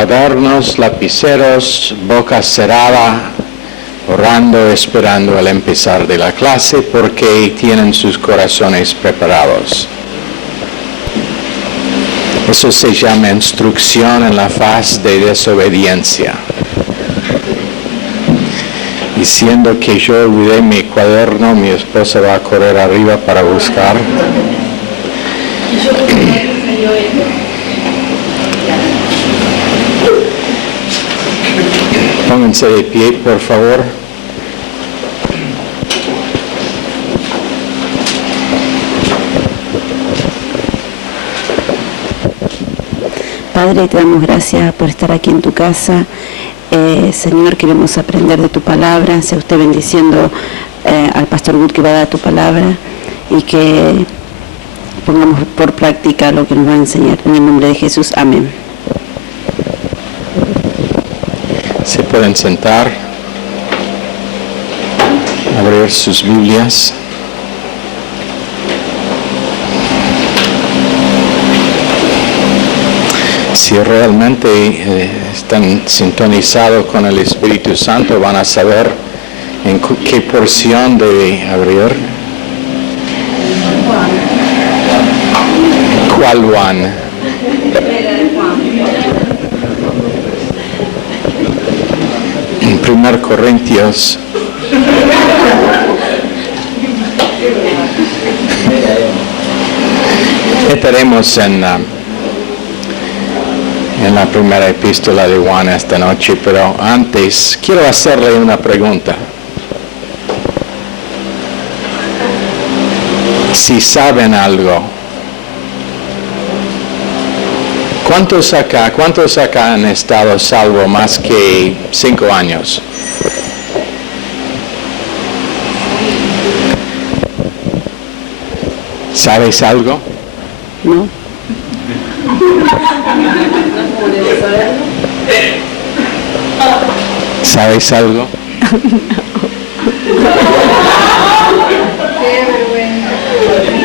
cuadernos, lapiceros, boca cerrada, orando, esperando el empezar de la clase porque tienen sus corazones preparados. Eso se llama instrucción en la faz de desobediencia. Diciendo que yo olvidé mi cuaderno, mi esposa va a correr arriba para buscar. Pónganse de pie, por favor. Padre, te damos gracias por estar aquí en tu casa. Señor, queremos aprender de tu palabra. Sea usted bendiciendo al pastor Wood que va a dar tu palabra y que pongamos por práctica lo que nos va a enseñar. En el nombre de Jesús, amén. Se pueden sentar, abrir sus Biblias. Si realmente están sintonizados con el Espíritu Santo, van a saber en qué porción debe abrir. ¿Cuál Juan? En 1 Corintios. Estaremos en la primera epístola de Juan esta noche, pero antes quiero hacerle una pregunta. Si saben algo, ¿cuántos acá han estado salvos más que 5 años? ¿Sabes algo? No. ¿Sabes algo?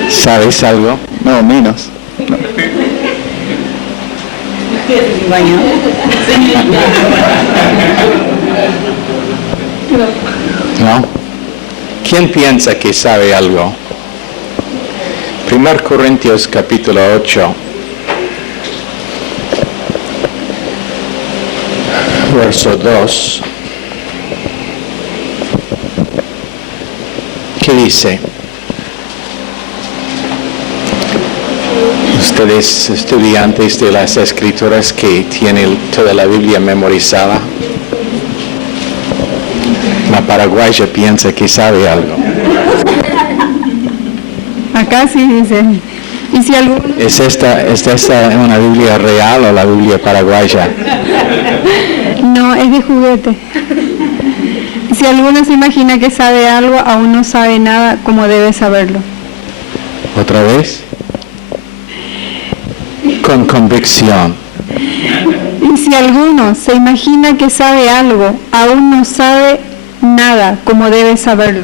¿Sabes algo? No, menos. ¿No? ¿Quién piensa que sabe algo? 1 Corintios capítulo 8. Verso 2, ¿qué dice? Ustedes, estudiantes de las Escrituras que tienen toda la Biblia memorizada, la paraguaya piensa que sabe algo. Acá sí dice. ¿Y si algo? ¿Es esta una Biblia real o la Biblia paraguaya? No, es de juguete. Si alguno se imagina que sabe algo, aún no sabe nada como debe saberlo. ¿Otra vez? Con convicción. Y si alguno se imagina que sabe algo, aún no sabe nada como debe saberlo.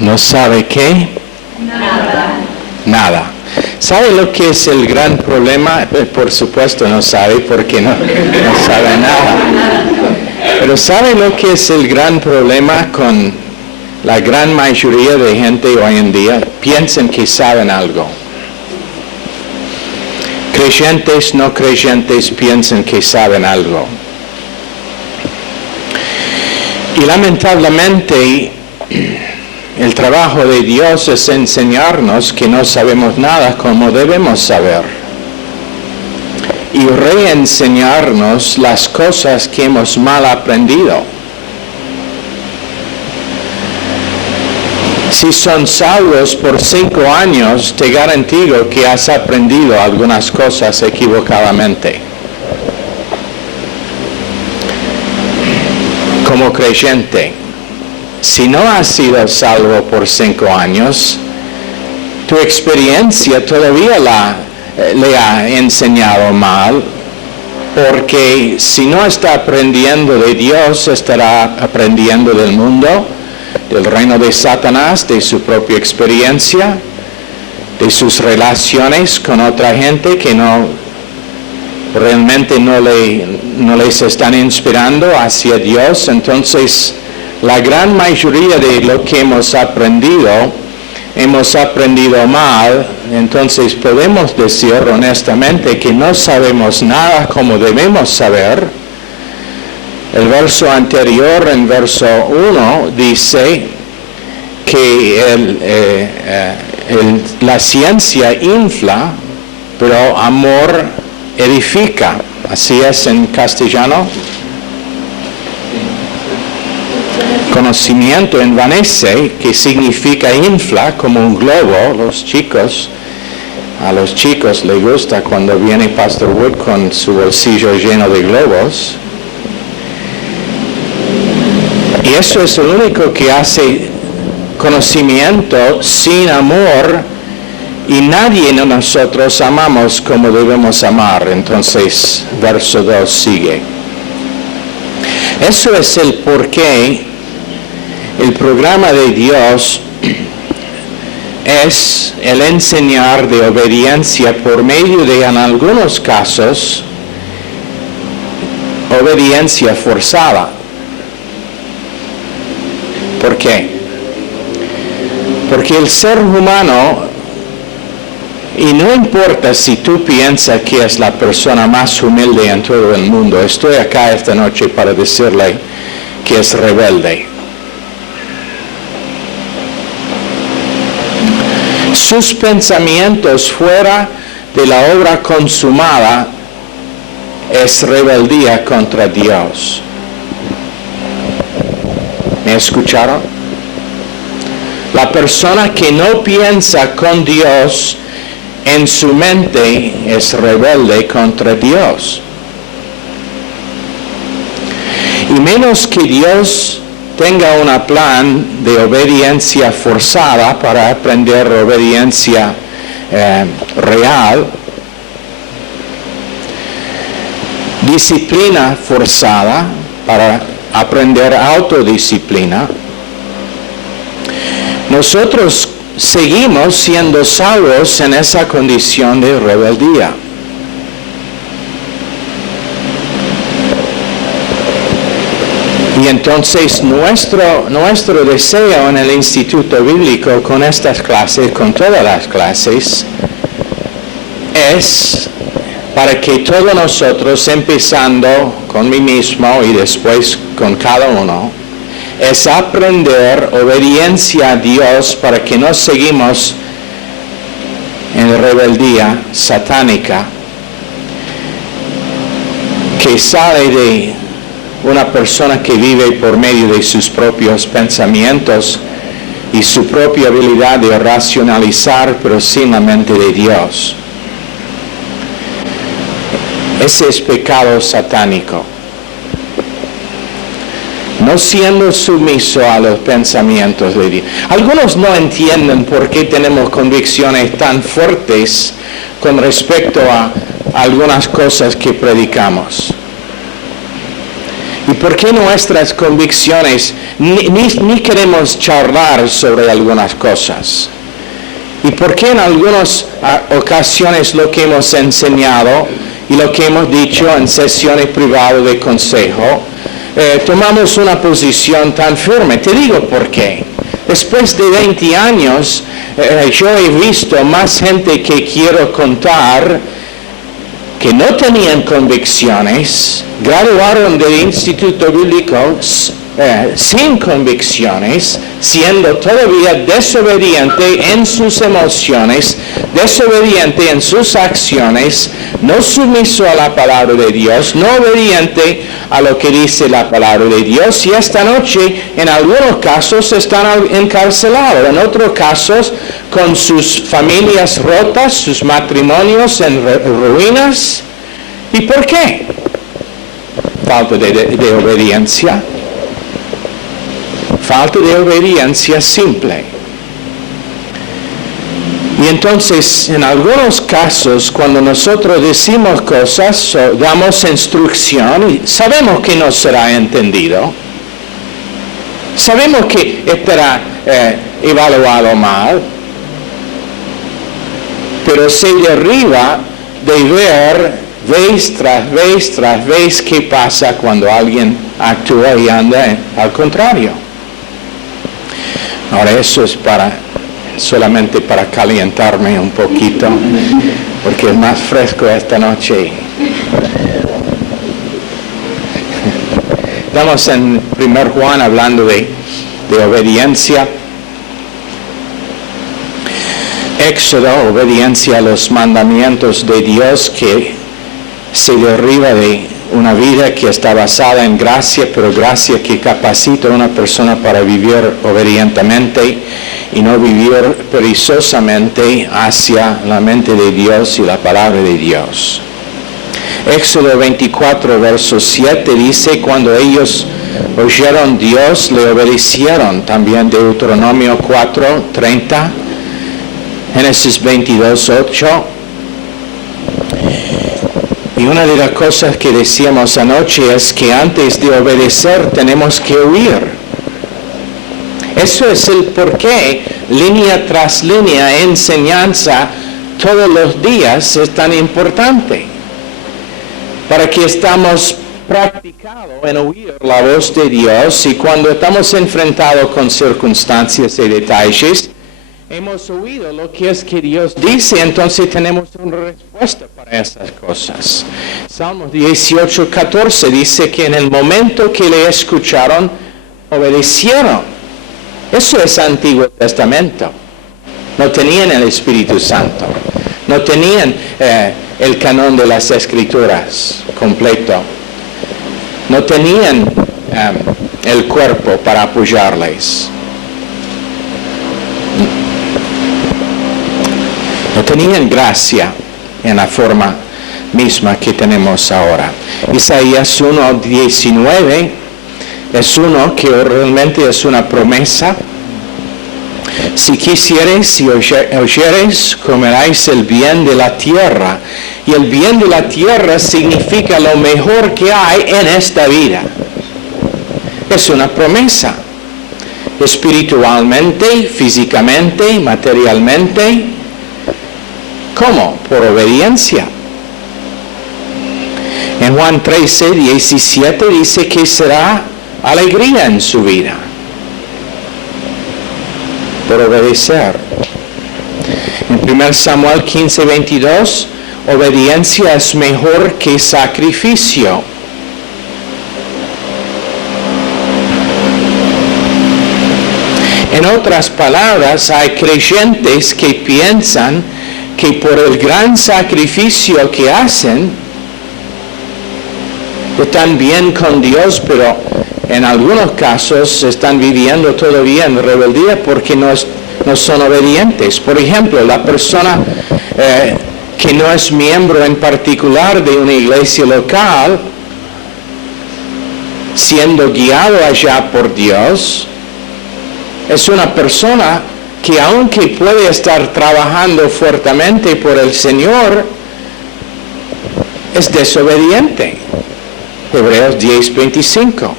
¿No sabe qué? Nada. ¿Sabe lo que es el gran problema? Por supuesto no sabe porque no sabe nada. Pero ¿sabe lo que es el gran problema con la gran mayoría de gente hoy en día? Piensan que saben algo. Creyentes, no creyentes piensan que saben algo. Y lamentablemente el trabajo de Dios es enseñarnos que no sabemos nada como debemos saber. Y reenseñarnos las cosas que hemos mal aprendido. Si son salvos por 5 años, te garantizo que has aprendido algunas cosas equivocadamente. Como creyente, si no has sido salvo por 5 años, tu experiencia todavía le ha enseñado mal, porque si no está aprendiendo de Dios, estará aprendiendo del mundo, del reino de Satanás, de su propia experiencia, de sus relaciones con otra gente que no realmente no les están inspirando hacia Dios. Entonces, la gran mayoría de lo que hemos aprendido mal. Entonces podemos decir honestamente que no sabemos nada como debemos saber. El verso anterior, en verso 1, dice que la ciencia infla, pero amor edifica. Así es en castellano. Conocimiento envanece, que significa infla, como un globo. A los chicos les gusta cuando viene Pastor Wood con su bolsillo lleno de globos. Y eso es lo único que hace conocimiento sin amor, y nadie de nosotros amamos como debemos amar. Entonces, verso 2 sigue. Eso es el porqué. El programa de Dios es el enseñar de obediencia por medio de, en algunos casos, obediencia forzada. ¿Por qué? Porque el ser humano, y no importa si tú piensas que es la persona más humilde en todo el mundo, estoy acá esta noche para decirle que es rebelde. Sus pensamientos fuera de la obra consumada es rebeldía contra Dios. ¿Me escucharon? La persona que no piensa con Dios en su mente es rebelde contra Dios. Y menos que Dios tenga un plan de obediencia forzada para aprender obediencia real, disciplina forzada para aprender autodisciplina, nosotros seguimos siendo salvos en esa condición de rebeldía. Y entonces nuestro deseo en el Instituto Bíblico con estas clases, con todas las clases, es para que todos nosotros, empezando con mí mismo y después con cada uno, es aprender obediencia a Dios para que no seguimos en rebeldía satánica que sale de una persona que vive por medio de sus propios pensamientos y su propia habilidad de racionalizar, pero sin la mente de Dios. Ese es pecado satánico. No siendo sumiso a los pensamientos de Dios. Algunos no entienden por qué tenemos convicciones tan fuertes con respecto a algunas cosas que predicamos. ¿Y por qué nuestras convicciones ni queremos charlar sobre algunas cosas? ¿Y por qué en algunas ocasiones lo que hemos enseñado y lo que hemos dicho en sesiones privadas de consejo, tomamos una posición tan firme? Te digo por qué. Después de 20 años, yo he visto más gente que quiero contar que no tenían convicciones, graduaron del Instituto Bíblico sin convicciones, siendo todavía desobediente en sus emociones, desobediente en sus acciones, no sumiso a la palabra de Dios, no obediente a lo que dice la palabra de Dios, y esta noche en algunos casos están encarcelados, en otros casos con sus familias rotas, sus matrimonios en ruinas. ¿Y por qué? Falta de obediencia. Falta de obediencia simple. Y entonces, en algunos casos, cuando nosotros decimos cosas o damos instrucción, y sabemos que no será entendido, sabemos que estará evaluado mal, pero se derriba de ver vez tras vez, ¿qué pasa cuando alguien actúa y anda al contrario? Ahora eso es solamente para calentarme un poquito, porque es más fresco esta noche. Estamos en 1 Juan hablando de obediencia. Éxodo, obediencia a los mandamientos de Dios, que se deriva de una vida que está basada en gracia, pero gracia que capacita a una persona para vivir obedientemente y no vivir perezosamente hacia la mente de Dios y la palabra de Dios. Éxodo 24, verso 7 dice, cuando ellos oyeron Dios, le obedecieron. También Deuteronomio 4, 30, Génesis 22, 8. Y una de las cosas que decíamos anoche es que antes de obedecer tenemos que huir. Eso es el porqué, línea tras línea, enseñanza todos los días es tan importante. Para que estamos practicados en oír la voz de Dios, y cuando estamos enfrentados con circunstancias y detalles, hemos oído lo que es que Dios dice, entonces tenemos una respuesta para esas cosas. Salmos 18, 14 dice que en el momento que le escucharon, obedecieron. Eso es Antiguo Testamento. No tenían el Espíritu Santo. No tenían el canon de las Escrituras completo. No tenían el cuerpo para apoyarles. No tenían gracia en la forma misma que tenemos ahora. Isaías 1:19 es uno que realmente es una promesa. Si quisiereis y oyereis, comeréis el bien de la tierra. Y el bien de la tierra significa lo mejor que hay en esta vida. Es una promesa. Espiritualmente, físicamente, materialmente. ¿Cómo? Por obediencia. En Juan 13, 17 dice que será alegría en su vida. Por obedecer. En 1 Samuel 15, 22, obediencia es mejor que sacrificio. En otras palabras, hay creyentes que piensan que por el gran sacrificio que hacen, están bien con Dios, pero en algunos casos están viviendo todavía en rebeldía porque no son obedientes. Por ejemplo, la persona que no es miembro en particular de una iglesia local, siendo guiado allá por Dios, es una persona que aunque puede estar trabajando fuertemente por el Señor, es desobediente. Hebreos 10:25.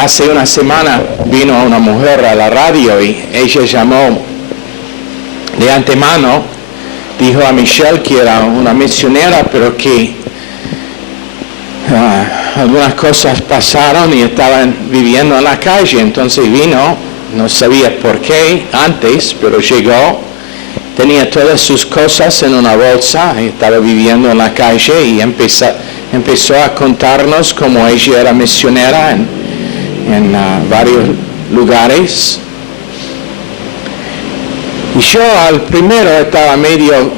Hace una semana vino una mujer a la radio y ella llamó de antemano, dijo a Michelle que era una misionera, pero que algunas cosas pasaron y estaban viviendo en la calle. Entonces vino, no sabía por qué antes, pero llegó, tenía todas sus cosas en una bolsa y estaba viviendo en la calle y empezó a contarnos cómo ella era misionera en varios lugares. Y yo al primero estaba medio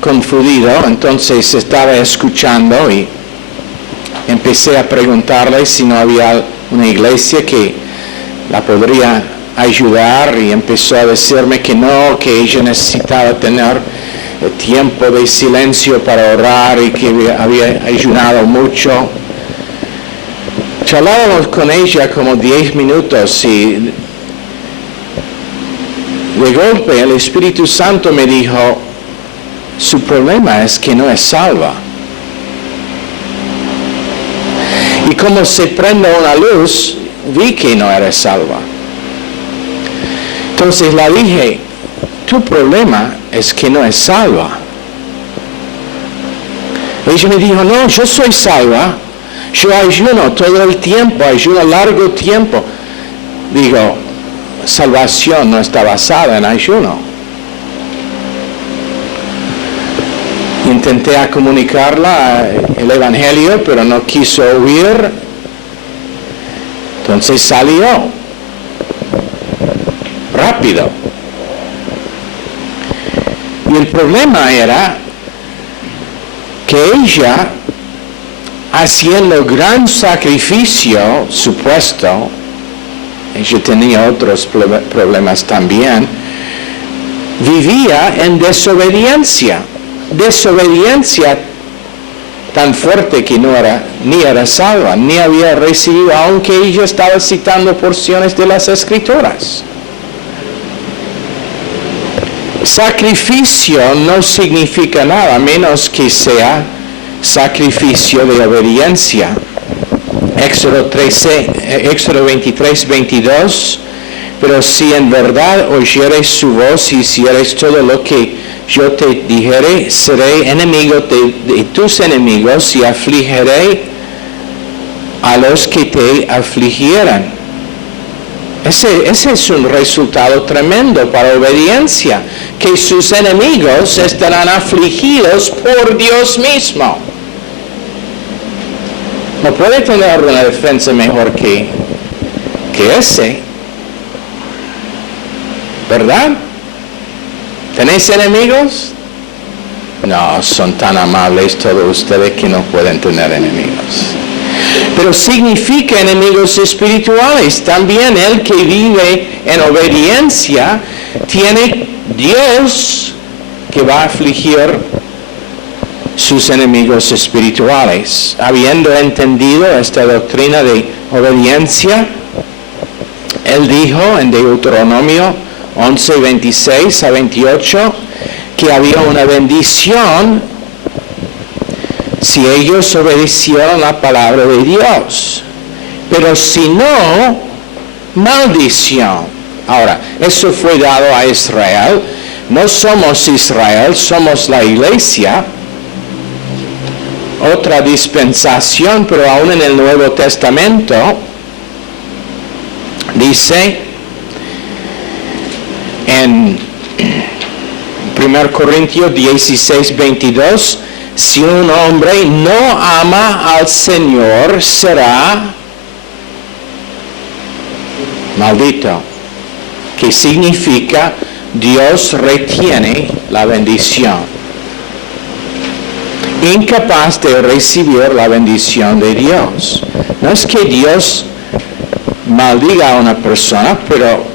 confundido, entonces estaba escuchando y empecé a preguntarle si no había una iglesia que la podría ayudar, y empezó a decirme que no, que ella necesitaba tener tiempo de silencio para orar y que había ayunado mucho. Charlábamos con ella como 10 minutos y de golpe el Espíritu Santo me dijo, su problema es que no es salva. Y como se prende una luz, vi que no era salva. Entonces la dije, Tu problema es que no es salva. Ella me dijo, no, yo soy salva. Yo ayuno todo el tiempo, ayuno largo tiempo. Digo, salvación no está basada en ayuno. Intenté comunicarla el Evangelio, pero no quiso oír. Entonces salió. Rápido. Y el problema era que ella, haciendo gran sacrificio, supuesto, ella tenía otros problemas también, vivía en desobediencia tan fuerte que ni era salva, ni había recibido, aunque ella estaba citando porciones de las Escrituras. Sacrificio no significa nada menos que sea sacrificio de obediencia. Éxodo 23, 22, pero si en verdad oyeres su voz y hicieres todo lo que yo te dijere, seré enemigo de tus enemigos y afligiré a los que te afligieran. Ese es un resultado tremendo para obediencia, que sus enemigos estarán afligidos por Dios mismo. No puede tener una defensa mejor que ese, ¿verdad? ¿Tenéis enemigos? No, son tan amables todos ustedes que no pueden tener enemigos. Pero significa enemigos espirituales. También el que vive en obediencia tiene Dios que va a afligir sus enemigos espirituales. Habiendo entendido esta doctrina de obediencia, él dijo en Deuteronomio 11, 26 a 28, que había una bendición si ellos obedecieron la palabra de Dios. Pero si no, maldición. Ahora, eso fue dado a Israel. No somos Israel, somos la iglesia. Otra dispensación, pero aún en el Nuevo Testamento, dice en 1 Corintios 16, 22, si un hombre no ama al Señor, será maldito, que significa Dios retiene la bendición, incapaz de recibir la bendición de Dios. No es que Dios maldiga a una persona, pero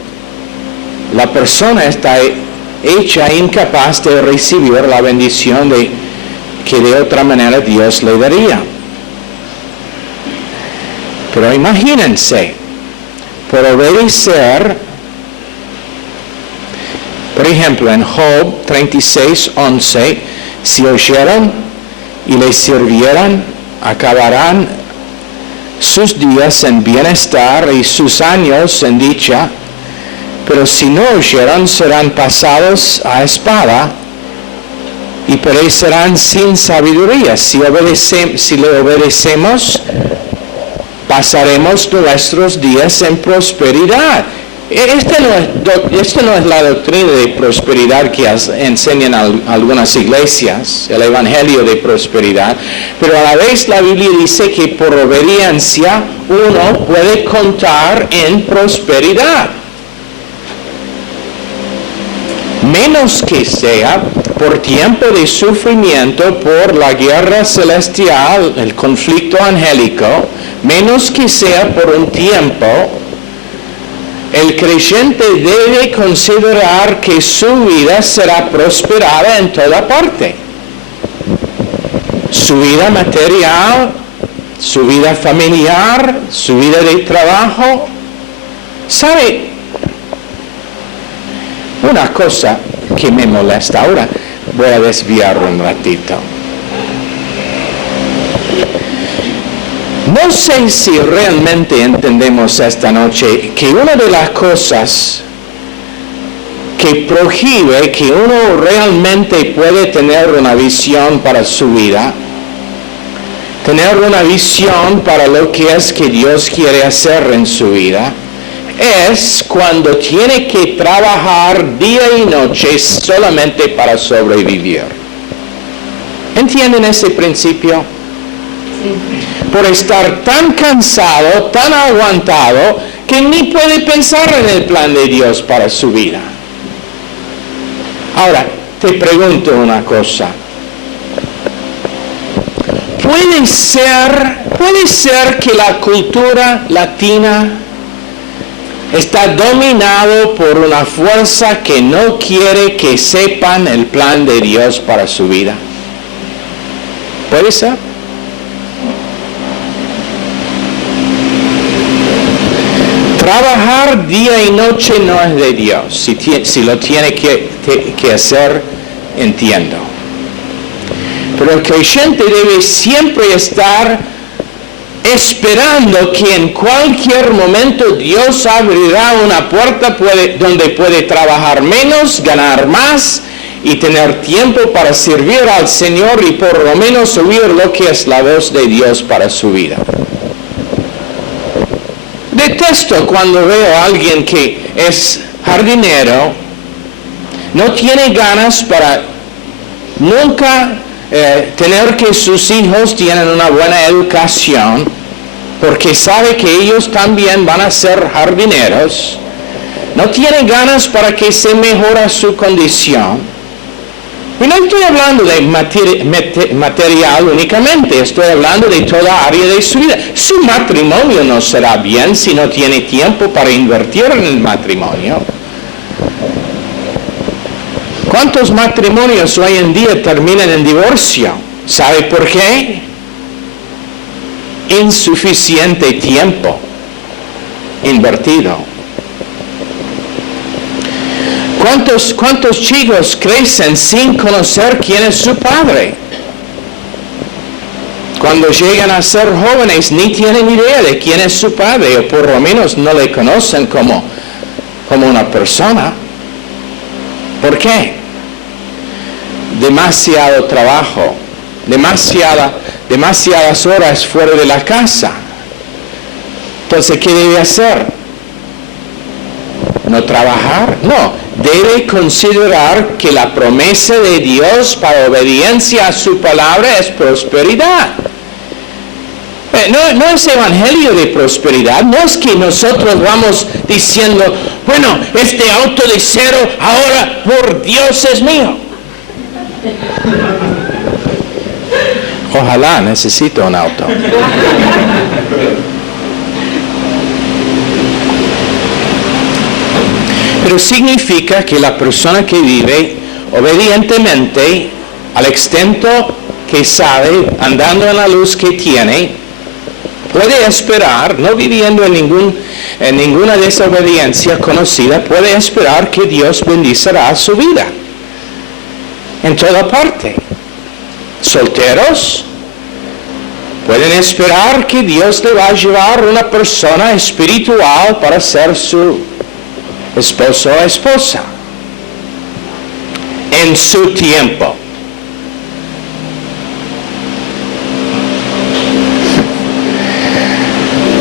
la persona está hecha incapaz de recibir la bendición que de otra manera Dios le daría. Pero imagínense, por obedecer, por ejemplo, en Job 36, 11, si oyeran y le sirvieran, acabarán sus días en bienestar y sus años en dicha, pero si no oyeran, serán pasados a espada y perecerán sin sabiduría. Si le obedecemos, pasaremos nuestros días en prosperidad. Esta no es la doctrina de prosperidad que enseñan algunas iglesias, el evangelio de prosperidad, pero a la vez la Biblia dice que por obediencia uno puede contar en prosperidad. Menos que sea por tiempo de sufrimiento por la guerra celestial, el conflicto angélico, menos que sea por un tiempo, el creyente debe considerar que su vida será prosperada en toda parte. Su vida material, su vida familiar, su vida de trabajo. ¿Sabe? Una cosa que me molesta ahora, voy a desviar un ratito. No sé si realmente entendemos esta noche que una de las cosas que prohíbe que uno realmente puede tener una visión para su vida, tener una visión para lo que es que Dios quiere hacer en su vida, es cuando tiene que trabajar día y noche solamente para sobrevivir. ¿Entienden ese principio? Sí. Por estar tan cansado, tan aguantado, que ni puede pensar en el plan de Dios para su vida. Ahora, te pregunto una cosa. ¿Puede ser que la cultura latina está dominado por una fuerza que no quiere que sepan el plan de Dios para su vida? ¿Puede ser? Trabajar día y noche no es de Dios. Si lo tiene que hacer, entiendo. Pero el creyente debe siempre estar esperando que en cualquier momento Dios abrirá una puerta donde puede trabajar menos, ganar más y tener tiempo para servir al Señor y por lo menos oír lo que es la voz de Dios para su vida. Detesto cuando veo a alguien que es jardinero, no tiene ganas para nunca tener que sus hijos tienen una buena educación, porque sabe que ellos también van a ser jardineros, no tiene ganas para que se mejore su condición. Y no estoy hablando de material únicamente, estoy hablando de toda área de su vida. Su matrimonio no será bien si no tiene tiempo para invertir en el matrimonio. ¿Cuántos matrimonios hoy en día terminan en divorcio? ¿Sabe por qué? Insuficiente tiempo invertido. ¿Cuántos chicos crecen sin conocer quién es su padre? Cuando llegan a ser jóvenes ni tienen idea de quién es su padre, o por lo menos no le conocen como una persona. ¿Por qué? Demasiado trabajo, demasiadas horas fuera de la casa. Entonces, ¿qué debe hacer? ¿No trabajar? No, debe considerar que la promesa de Dios para obediencia a su palabra es prosperidad. No es evangelio de prosperidad, no es que nosotros vamos diciendo, bueno, este auto de cero ahora por Dios es mío. Ojalá necesito un auto. Pero significa que la persona que vive obedientemente al extent que sabe, andando en la luz que tiene, puede esperar, no viviendo en ninguna desobediencia conocida, puede esperar que Dios bendecirá su vida en toda parte. Solteros pueden esperar que Dios le va a llevar una persona espiritual para ser su esposo o esposa en su tiempo.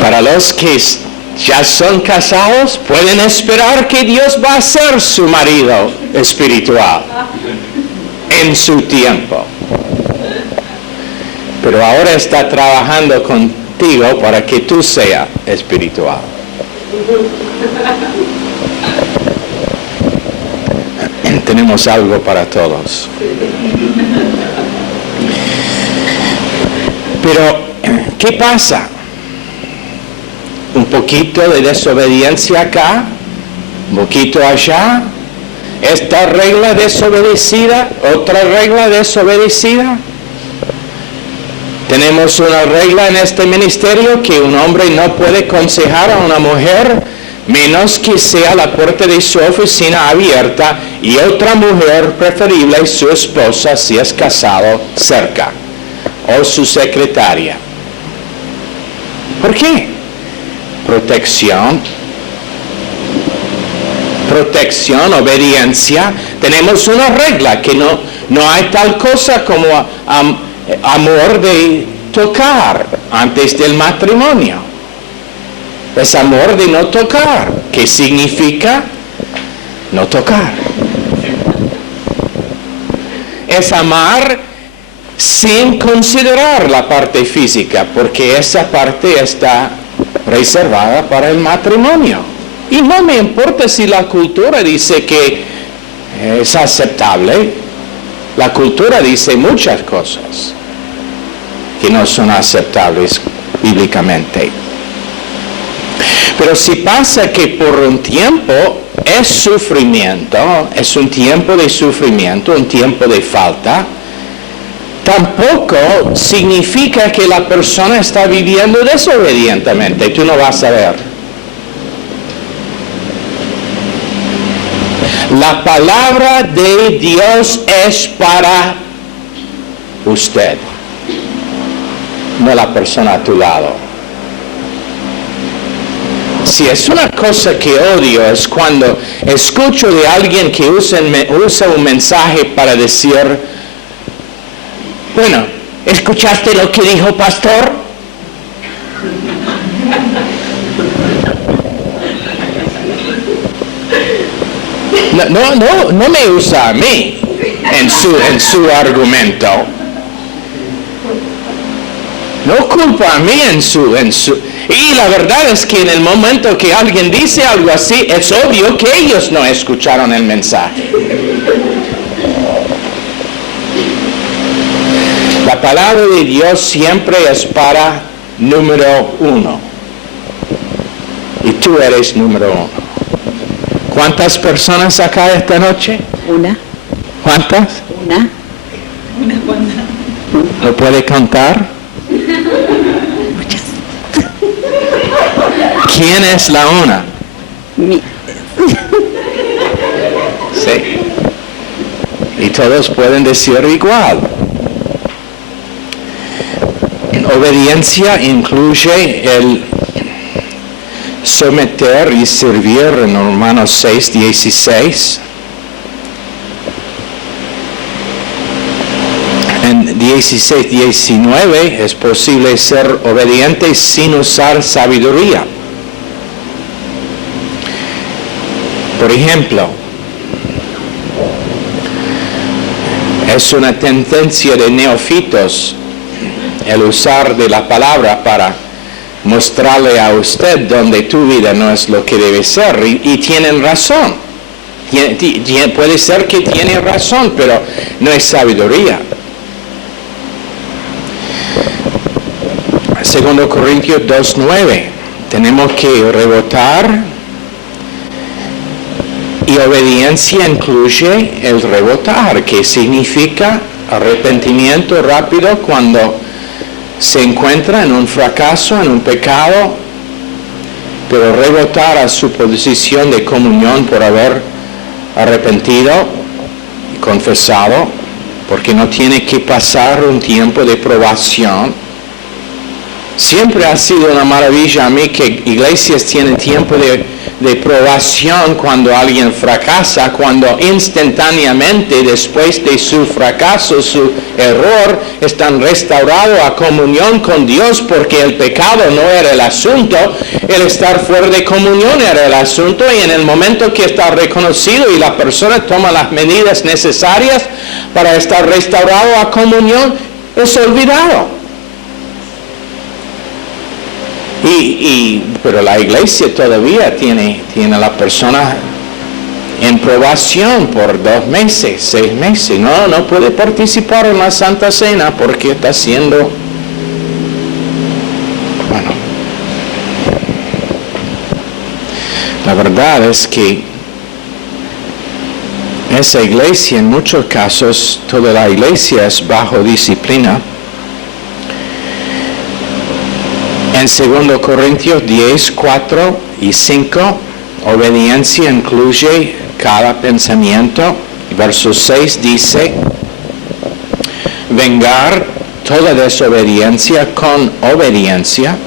Para los que ya son casados, pueden esperar que Dios va a ser su marido espiritual en su tiempo. Pero ahora está trabajando contigo para que tú seas espiritual. Tenemos algo para todos. Pero, ¿qué pasa? Un poquito de desobediencia acá, un poquito allá, esta regla desobedecida, otra regla desobedecida. Tenemos una regla en este ministerio que un hombre no puede aconsejar a una mujer menos que sea la puerta de su oficina abierta y otra mujer preferible, su esposa si es casado, cerca, o su secretaria. ¿Por qué? Protección. protección, obediencia, tenemos una regla que no hay tal cosa como amor de tocar antes del matrimonio. Es amor de no tocar. ¿Qué significa no tocar? Es amar sin considerar la parte física, porque esa parte está reservada para el matrimonio. Y no me importa si la cultura dice que es aceptable. La cultura dice muchas cosas que no son aceptables bíblicamente. Pero si pasa que por un tiempo es sufrimiento, es un tiempo de sufrimiento, un tiempo de falta, tampoco significa que la persona está viviendo desobedientemente. Tú no vas a ver. La palabra de Dios es para usted, no la persona a tu lado. Si es una cosa que odio es cuando escucho de alguien que usa un mensaje para decir, bueno, ¿escuchaste lo que dijo pastor? No me usa a mí en su argumento. No culpa a mí en su. Y la verdad es que en el momento que alguien dice algo así, es obvio que ellos no escucharon el mensaje. La palabra de Dios siempre es para número uno. Y tú eres número uno. ¿Cuántas personas acá esta noche? Una. ¿Cuántas? Una. ¿No puede contar? Muchas. ¿Quién es la una? Sí. Y todos pueden decir igual. Obediencia incluye el someter y servir en Romanos 6:16. En 16:19 es posible ser obediente sin usar sabiduría. Por ejemplo, es una tendencia de neófitos el usar de la palabra para mostrarle a usted donde tu vida no es lo que debe ser. Y tienen razón. Puede ser que tienen razón, pero no es sabiduría. 2 Corintios 2:9. Tenemos que rebotar. Y obediencia incluye el rebotar, que significa arrepentimiento rápido cuando se encuentra en un fracaso, en un pecado, pero rebotar a su posición de comunión por haber arrepentido y confesado, porque no tiene que pasar un tiempo de probación. Siempre ha sido una maravilla a mí que iglesias tienen tiempo de probación cuando alguien fracasa, cuando instantáneamente después de su fracaso, su error, están restaurados a comunión con Dios, porque el pecado no era el asunto, el estar fuera de comunión era el asunto, y en el momento que está reconocido y la persona toma las medidas necesarias para estar restaurado a comunión, es olvidado. Pero la iglesia todavía tiene a la persona en probación por 2 meses, 6 meses. No puede participar en la Santa Cena porque está haciendo... Bueno, la verdad es que esa iglesia, en muchos casos, toda la iglesia es bajo disciplina. En 2 Corintios 10, 4 y 5, obediencia incluye cada pensamiento. Verso 6 dice, vengar toda desobediencia con obediencia.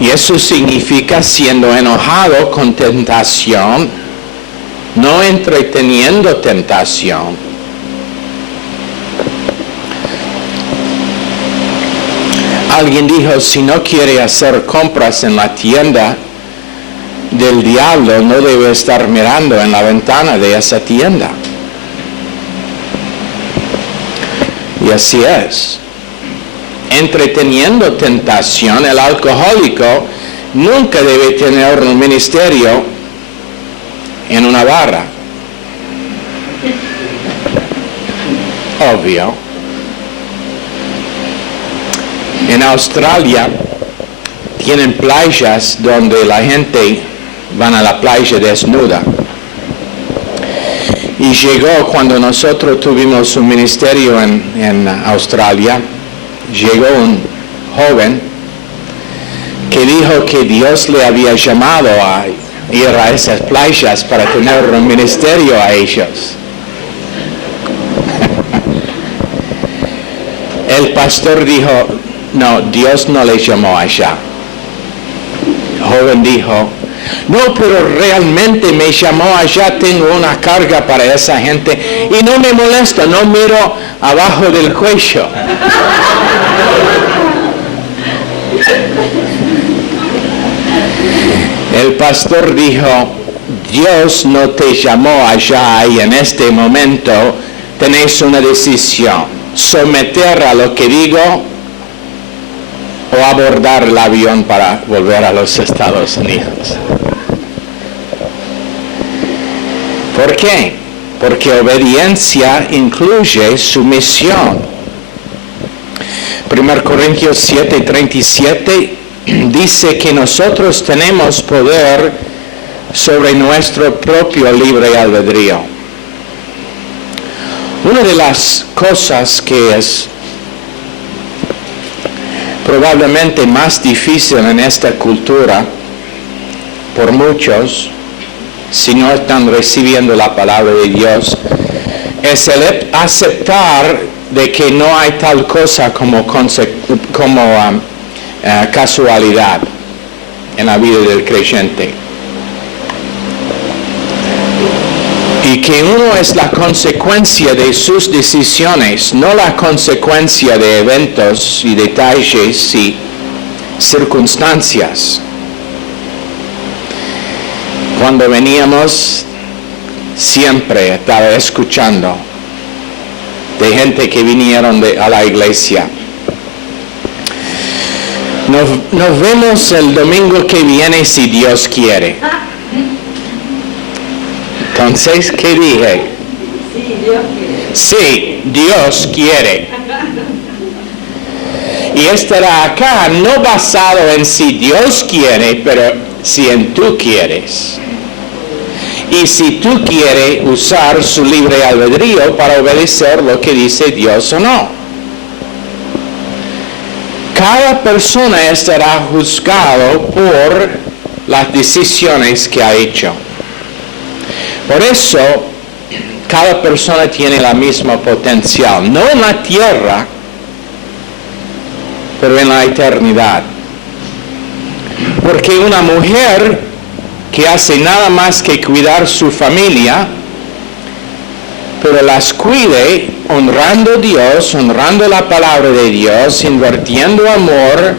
Y eso significa siendo enojado con tentación, no entreteniendo tentación. Alguien dijo, si no quiere hacer compras en la tienda del diablo, no debe estar mirando en la ventana de esa tienda. Y así es. Entreteniendo tentación, el alcohólico nunca debe tener un ministerio en una barra. Obvio. En Australia tienen playas donde la gente van a la playa desnuda. Y llegó cuando nosotros tuvimos un ministerio en Australia, llegó un joven que dijo que Dios le había llamado a ir a esas playas para tener un ministerio a ellos. El pastor dijo, no, Dios no le llamó allá. El joven dijo, no, pero realmente me llamó allá, tengo una carga para esa gente y no me molesta, no miro abajo del cuello. El pastor dijo, Dios no te llamó allá y en este momento tenéis una decisión, someter a lo que digo o abordar el avión para volver a los Estados Unidos. ¿Por qué? Porque obediencia incluye sumisión. 1 Corintios 7:37 dice que nosotros tenemos poder sobre nuestro propio libre albedrío. Una de las cosas que es probablemente más difícil en esta cultura, por muchos, si no están recibiendo la palabra de Dios, es el aceptar de que no hay tal cosa como casualidad en la vida del creyente. Y que uno es la consecuencia de sus decisiones, no la consecuencia de eventos y detalles y circunstancias. Cuando veníamos, siempre estaba escuchando de gente que vinieron a la iglesia. Nos vemos el domingo que viene si Dios quiere. Entonces, ¿qué dije? Sí, Dios quiere. Y estará acá no basado en si Dios quiere, pero si en tú quieres. Y si tú quieres usar su libre albedrío para obedecer lo que dice Dios o no. Cada persona estará juzgado por las decisiones que ha hecho. Por eso, cada persona tiene la misma potencial, no en la tierra, pero en la eternidad. Porque una mujer que hace nada más que cuidar su familia, pero las cuide honrando a Dios, honrando la palabra de Dios, invirtiendo amor,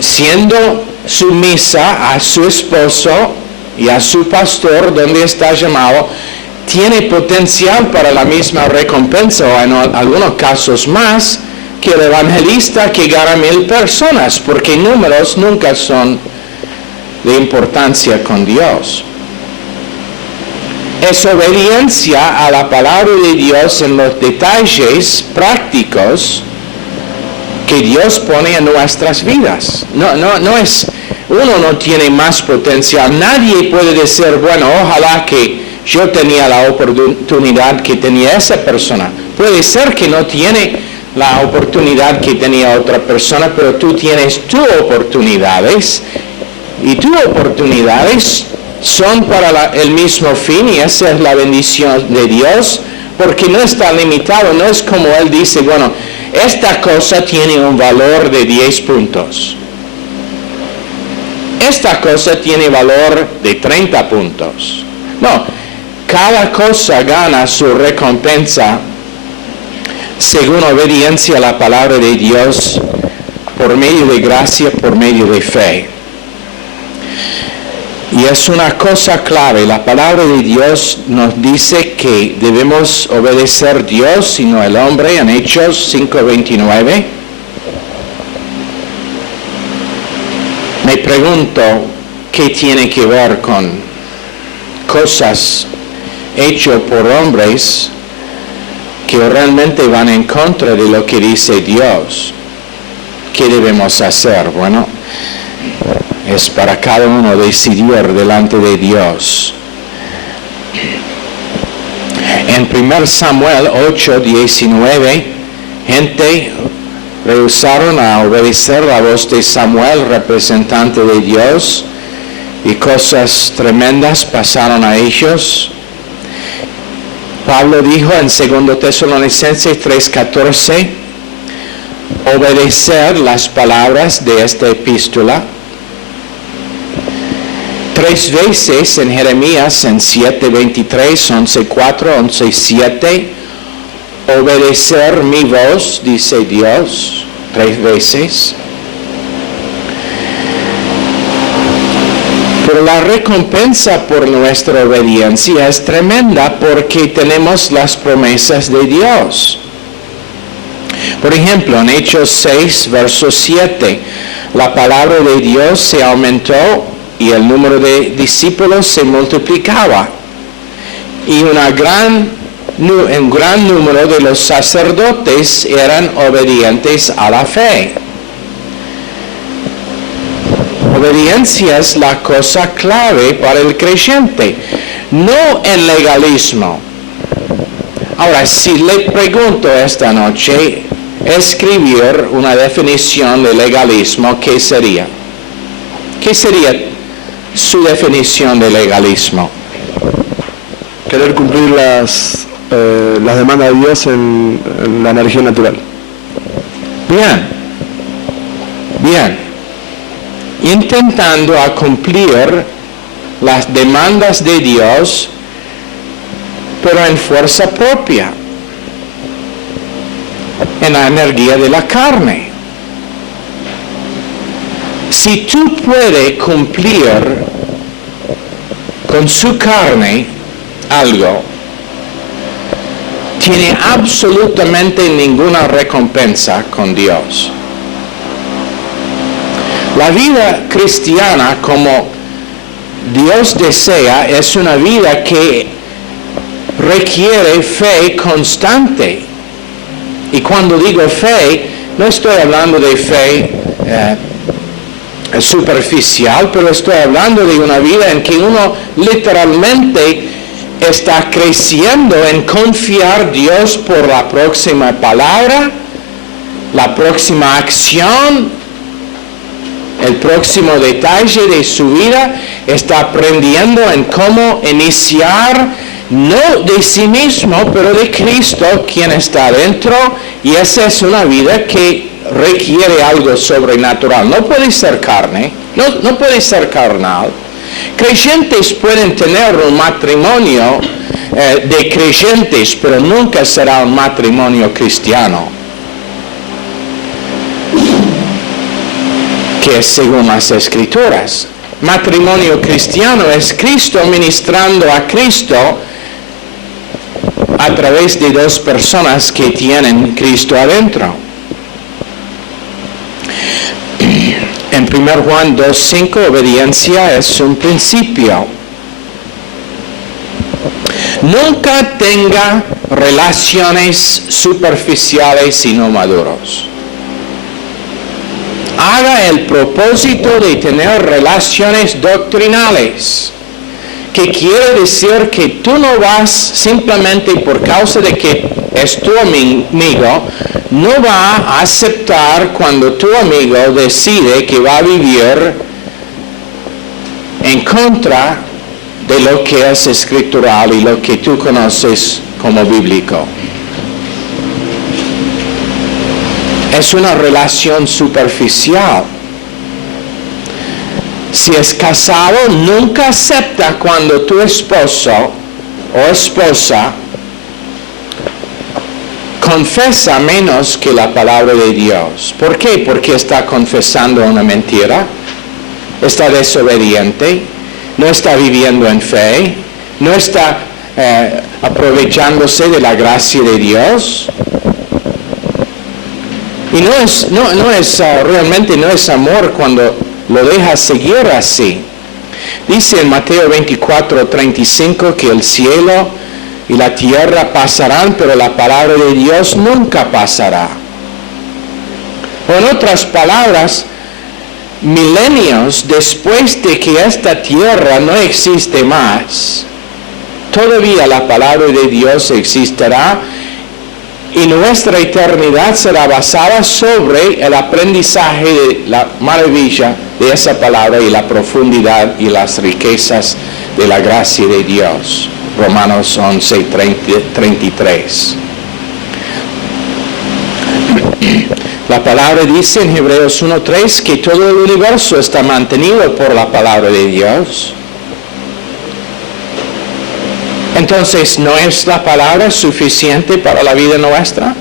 siendo sumisa a su esposo y a su pastor donde está llamado, tiene potencial para la misma recompensa o en algunos casos más que el evangelista que gana 1000 personas, porque números nunca son de importancia con Dios. Es obediencia a la palabra de Dios en los detalles prácticos que Dios pone en nuestras vidas. No es, uno no tiene más potencial. Nadie puede decir, bueno, ojalá que yo tenía la oportunidad que tenía esa persona. Puede ser que no tiene la oportunidad que tenía otra persona, pero tú tienes tus oportunidades y tus oportunidades son para el mismo fin y esa es la bendición de Dios, porque no está limitado, no es como Él dice, bueno, esta cosa tiene un valor de 10 puntos. esta cosa tiene valor de 30 puntos. No, cada cosa gana su recompensa según obediencia a la palabra de Dios, por medio de gracia, por medio de fe. Y es una cosa clave, la palabra de Dios nos dice que debemos obedecer a Dios y no al hombre, en Hechos 5:29. Me pregunto, ¿qué tiene que ver con cosas hechas por hombres que realmente van en contra de lo que dice Dios? ¿Qué debemos hacer? Bueno, es para cada uno decidir delante de Dios. En 1 Samuel 8:19, gente rehusaron a obedecer la voz de Samuel, representante de Dios, y cosas tremendas pasaron a ellos. Pablo dijo en 2 Tesalonicenses 3:14, obedecer las palabras de esta epístola. 3 veces en Jeremías, en 7:23, 11:4, 11:7, obedecer mi voz, dice Dios, 3 veces. Pero la recompensa por nuestra obediencia es tremenda porque tenemos las promesas de Dios. Por ejemplo, en Hechos 6, verso 7, la palabra de Dios se aumentó y el número de discípulos se multiplicaba. Y un gran número de los sacerdotes eran obedientes a la fe. Obediencia es la cosa clave para el creyente, no el legalismo. Ahora, si le pregunto esta noche, escribir una definición de legalismo, ¿qué sería? ¿Qué sería su definición de legalismo? Querer cumplir las demandas de Dios en la energía natural. Bien. Intentando a cumplir las demandas de Dios, pero en fuerza propia, en la energía de la carne. Si tú puedes cumplir con su carne algo, tiene absolutamente ninguna recompensa con Dios. La vida cristiana, como Dios desea, es una vida que requiere fe constante. Y cuando digo fe, no estoy hablando de fe superficial, pero estoy hablando de una vida en que uno literalmente está creciendo en confiar en Dios por la próxima palabra, la próxima acción, el próximo detalle de su vida. Está aprendiendo en cómo iniciar, no de sí mismo, pero de Cristo, quien está dentro, y esa es una vida que requiere algo sobrenatural. No puede ser carne, no puede ser carnal. Creyentes pueden tener un matrimonio de creyentes, pero nunca será un matrimonio cristiano, que es según las Escrituras. Matrimonio cristiano es Cristo ministrando a Cristo a través de dos personas que tienen Cristo adentro. En 1 Juan 2:5, obediencia es un principio. Nunca tenga relaciones superficiales y no maduros. Haga el propósito de tener relaciones doctrinales, que quiere decir que tú no vas simplemente por causa de que es tu amigo, no va a aceptar cuando tu amigo decide que va a vivir en contra de lo que es escritural y lo que tú conoces como bíblico. Es una relación superficial. Si es casado, nunca acepta cuando tu esposo o esposa confesa menos que la palabra de Dios. ¿Por qué? Porque está confesando una mentira, está desobediente, no está viviendo en fe, no está aprovechándose de la gracia de Dios. Y realmente no es amor cuando lo dejas seguir así. Dice en Mateo 24:35 que el cielo y la tierra pasarán, pero la palabra de Dios nunca pasará. O en otras palabras, milenios después de que esta tierra no existe más, todavía la palabra de Dios existirá y nuestra eternidad será basada sobre el aprendizaje de la maravilla de esa palabra y la profundidad y las riquezas de la gracia de Dios. Romanos 11:33. La palabra dice en Hebreos 1:3 que todo el universo está mantenido por la palabra de Dios. Entonces, ¿no es la palabra suficiente para la vida nuestra?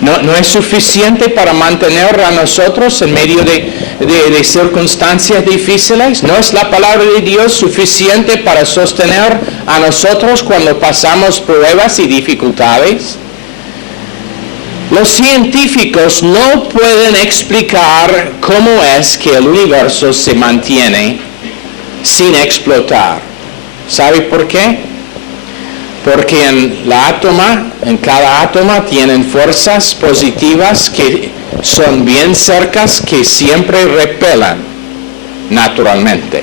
¿No es suficiente para mantener a nosotros en medio de circunstancias difíciles? ¿No es la palabra de Dios suficiente para sostener a nosotros cuando pasamos pruebas y dificultades? Los científicos no pueden explicar cómo es que el universo se mantiene sin explotar. ¿Sabe por qué? Porque en cada átomo tienen fuerzas positivas que son bien cercas, que siempre repelan naturalmente.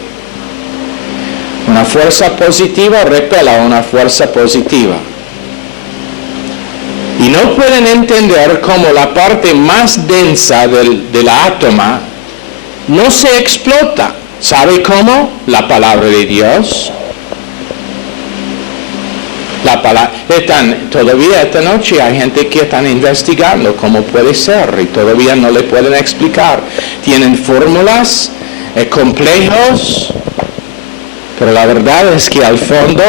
Una fuerza positiva repela una fuerza positiva. Y no pueden entender cómo la parte más densa del átomo no se explota. ¿Sabe cómo? La palabra de Dios. Todavía esta noche hay gente que están investigando cómo puede ser y todavía no le pueden explicar. Tienen fórmulas complejos, pero la verdad es que al fondo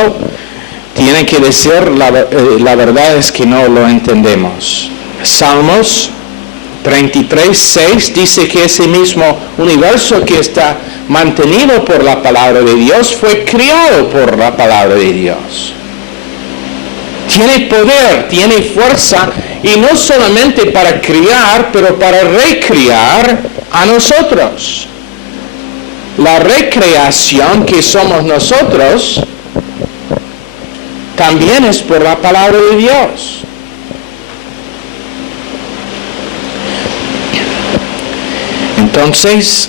tienen que decir la verdad es que no lo entendemos. Salmos 33:6 dice que ese mismo universo que está mantenido por la palabra de Dios fue creado por la palabra de Dios. Tiene poder, tiene fuerza, y no solamente para criar, pero para recrear a nosotros. La recreación que somos nosotros también es por la palabra de Dios. Entonces,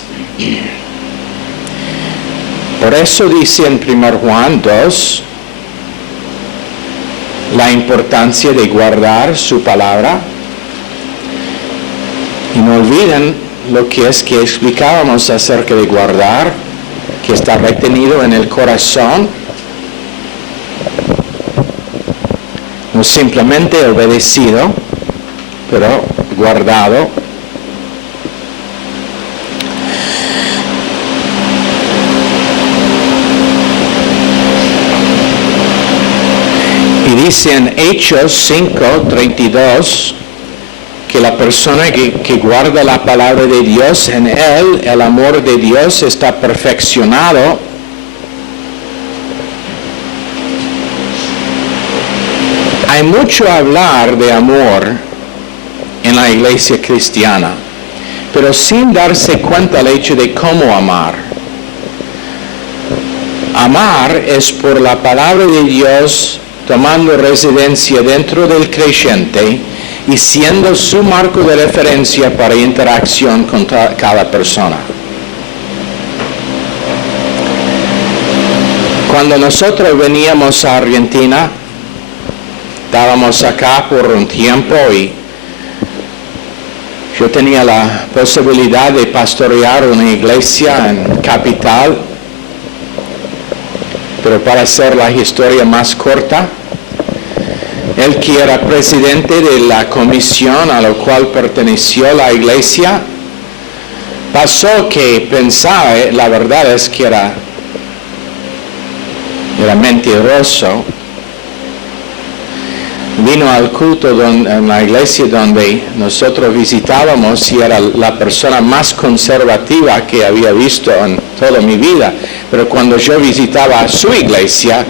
por eso dice en 1 Juan 2, la importancia de guardar su palabra. Y no olviden lo que explicábamos acerca de guardar, que está retenido en el corazón. No simplemente obedecido, pero guardado. Y dice en Hechos 5:32 que la persona que guarda la palabra de Dios, en él el amor de Dios está perfeccionado. Hay mucho hablar de amor en la iglesia cristiana, pero sin darse cuenta del hecho de cómo amar. Amar es por la palabra de Dios tomando residencia dentro del creyente y siendo su marco de referencia para interacción con cada persona. Cuando nosotros veníamos a Argentina, estábamos acá por un tiempo y yo tenía la posibilidad de pastorear una iglesia en Capital, pero para hacer la historia más corta, él que era presidente de la comisión a la cual perteneció la iglesia, pasó que pensaba, la verdad es que era mentiroso. Vino al culto en la iglesia donde nosotros visitábamos y era la persona más conservativa que había visto en toda mi vida. Pero cuando yo visitaba su iglesia,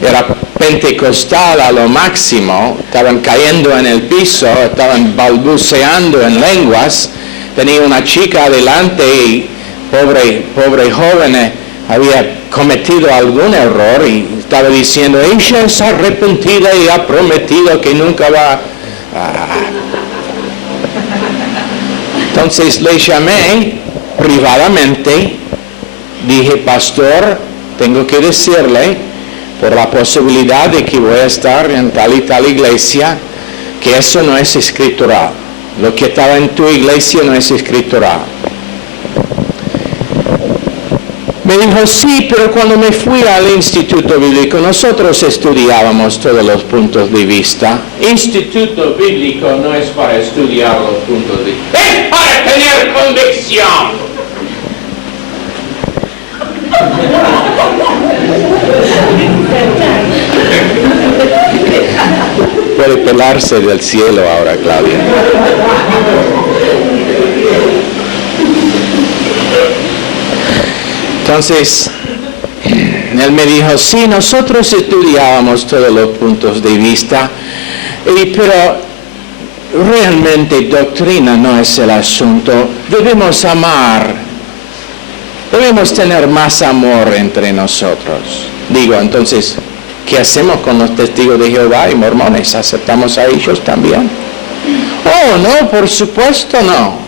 era pentecostal a lo máximo, estaban cayendo en el piso, estaban balbuceando en lenguas. Tenía una chica adelante y pobre joven había cometido algún error y estaba diciendo, ella es arrepentida y ha prometido que nunca va. Entonces le llamé privadamente, dije, pastor, tengo que decirle, por la posibilidad de que voy a estar en tal y tal iglesia, que eso no es escritural. Lo que estaba en tu iglesia no es escritural. Me dijo, sí, pero cuando me fui al Instituto Bíblico, nosotros estudiábamos todos los puntos de vista. Instituto Bíblico no es para estudiar los puntos de vista, es para tener convicción. Puede pelarse del cielo ahora, Claudia. Entonces, él me dijo, sí, nosotros estudiábamos todos los puntos de vista, pero realmente doctrina no es el asunto. Debemos amar, debemos tener más amor entre nosotros. Digo, entonces, ¿qué hacemos con los testigos de Jehová y mormones? ¿Aceptamos a ellos también? Oh, no, por supuesto no.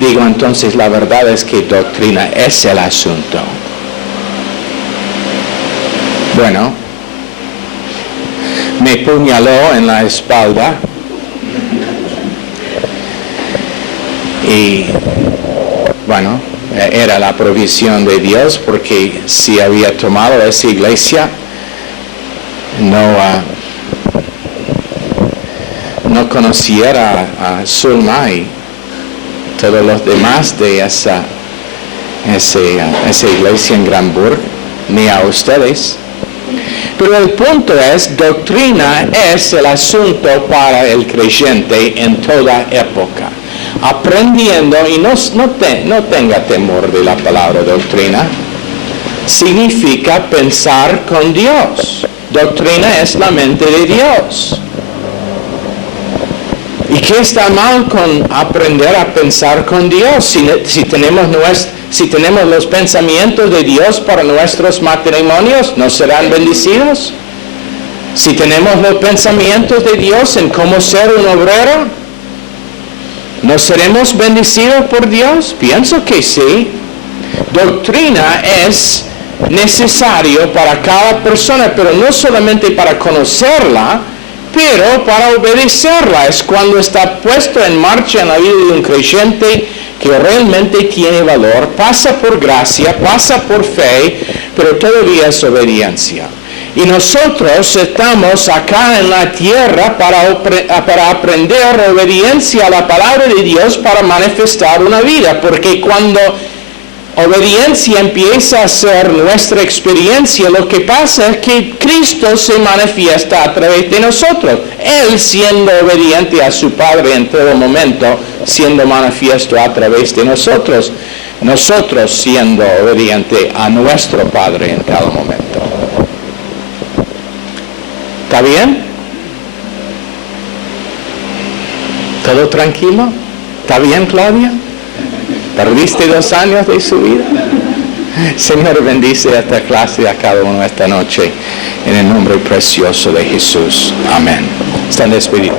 Digo, entonces la verdad es que doctrina es el asunto. Bueno, me puñaló en la espalda y, bueno, era la provisión de Dios, porque si había tomado esa iglesia, no conociera a Zulma y todos los demás de esa iglesia en Granburg, ni a ustedes. Pero el punto es, doctrina es el asunto para el creyente en toda época. Aprendiendo, y no tenga temor de la palabra doctrina, significa pensar con Dios. Doctrina es la mente de Dios. ¿Y qué está mal con aprender a pensar con Dios? Si tenemos los pensamientos de Dios para nuestros matrimonios, ¿no serán bendecidos? Si tenemos los pensamientos de Dios en cómo ser un obrero, ¿no seremos bendecidos por Dios? Pienso que sí. Doctrina es necesario para cada persona, pero no solamente para conocerla, pero para obedecerla. Es cuando está puesto en marcha en la vida de un creyente que realmente tiene valor, pasa por gracia, pasa por fe, pero todavía es obediencia. Y nosotros estamos acá en la tierra para aprender obediencia a la palabra de Dios, para manifestar una vida, porque cuando obediencia empieza a ser nuestra experiencia, lo que pasa es que Cristo se manifiesta a través de nosotros. Él, siendo obediente a su Padre en todo momento, siendo manifiesto a través de nosotros. Nosotros siendo obediente a nuestro Padre en cada momento. ¿Está bien? ¿Todo tranquilo? ¿Está bien, Claudia? ¿Perdiste 2 años de su vida? Señor, bendice esta clase a cada uno esta noche, en el nombre precioso de Jesús. Amén. Están despedidos.